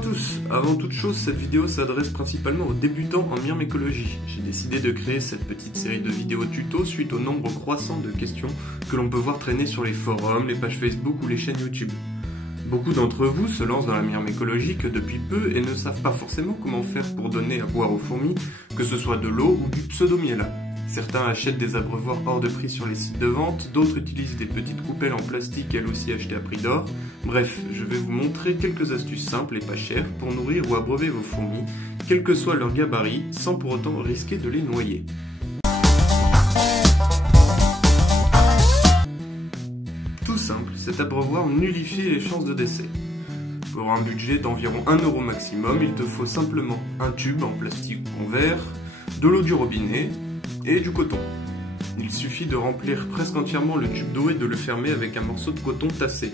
à tous. Avant toute chose, cette vidéo s'adresse principalement aux débutants en myrmécologie. J'ai décidé de créer cette petite série de vidéos tutos suite au nombre croissant de questions que l'on peut voir traîner sur les forums, les pages Facebook ou les chaînes YouTube. Beaucoup d'entre vous se lancent dans la myrmécologie que depuis peu et ne savent pas forcément comment faire pour donner à boire aux fourmis, que ce soit de l'eau ou du pseudomiella. Certains achètent des abreuvoirs hors de prix sur les sites de vente, d'autres utilisent des petites coupelles en plastique elles aussi achetées à prix d'or. Bref, je vais vous montrer quelques astuces simples et pas chères pour nourrir ou abreuver vos fourmis, quel que soit leur gabarit, sans pour autant risquer de les noyer. Tout simple, cet abreuvoir nullifie les chances de décès. Pour un budget d'environ 1 € maximum, il te faut simplement un tube en plastique ou en verre, de l'eau du robinet et du coton. Il suffit de remplir presque entièrement le tube d'eau et de le fermer avec un morceau de coton tassé.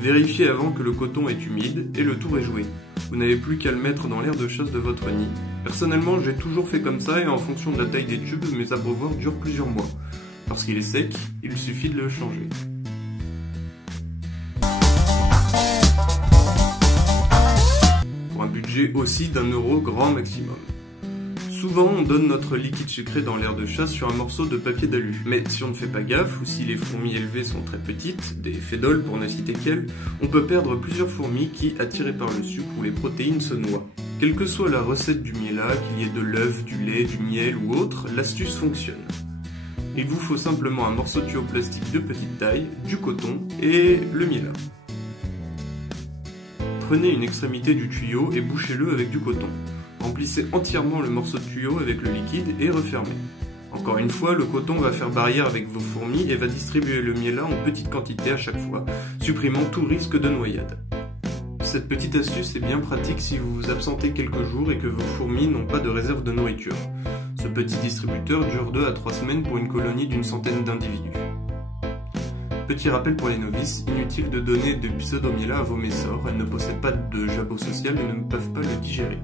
Vérifiez avant que le coton est humide et le tour est joué. Vous n'avez plus qu'à le mettre dans l'aire de chasse de votre nid. Personnellement, j'ai toujours fait comme ça et en fonction de la taille des tubes, mes abreuvoirs durent plusieurs mois. Lorsqu'il est sec, il suffit de le changer. Pour un budget aussi d'1 € grand maximum. Souvent, on donne notre liquide sucré dans l'aire de chasse sur un morceau de papier d'alu. Mais si on ne fait pas gaffe, ou si les fourmis élevées sont très petites, des fédoles pour ne citer qu'elles, on peut perdre plusieurs fourmis qui, attirées par le sucre ou les protéines, se noient. Quelle que soit la recette du miella, qu'il y ait de l'œuf, du lait, du miel ou autre, l'astuce fonctionne. Il vous faut simplement un morceau de tuyau plastique de petite taille, du coton et le miella. Prenez une extrémité du tuyau et bouchez-le avec du coton. Remplissez entièrement le morceau de tuyau avec le liquide et refermez. Encore une fois, le coton va faire barrière avec vos fourmis et va distribuer le miella en petite quantité à chaque fois, supprimant tout risque de noyade. Cette petite astuce est bien pratique si vous vous absentez quelques jours et que vos fourmis n'ont pas de réserve de nourriture. Ce petit distributeur dure 2 à 3 semaines pour une colonie d'une centaine d'individus. Petit rappel pour les novices, inutile de donner de pseudomiella à vos messors, elles ne possèdent pas de jabot social et ne peuvent pas le digérer.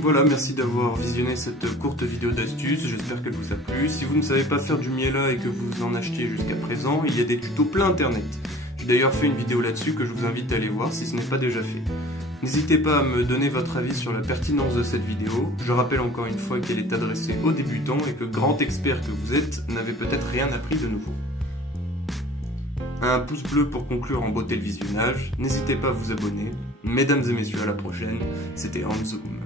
Voilà, merci d'avoir visionné cette courte vidéo d'astuces, j'espère qu'elle vous a plu. Si vous ne savez pas faire du miella et que vous en achetiez jusqu'à présent, il y a des tutos plein internet. J'ai d'ailleurs fait une vidéo là-dessus que je vous invite à aller voir si ce n'est pas déjà fait. N'hésitez pas à me donner votre avis sur la pertinence de cette vidéo. Je rappelle encore une fois qu'elle est adressée aux débutants et que grand expert que vous êtes, n'avez peut-être rien appris de nouveau. Un pouce bleu pour conclure en beauté le visionnage, n'hésitez pas à vous abonner. Mesdames et messieurs, à la prochaine, c'était Hanzoom.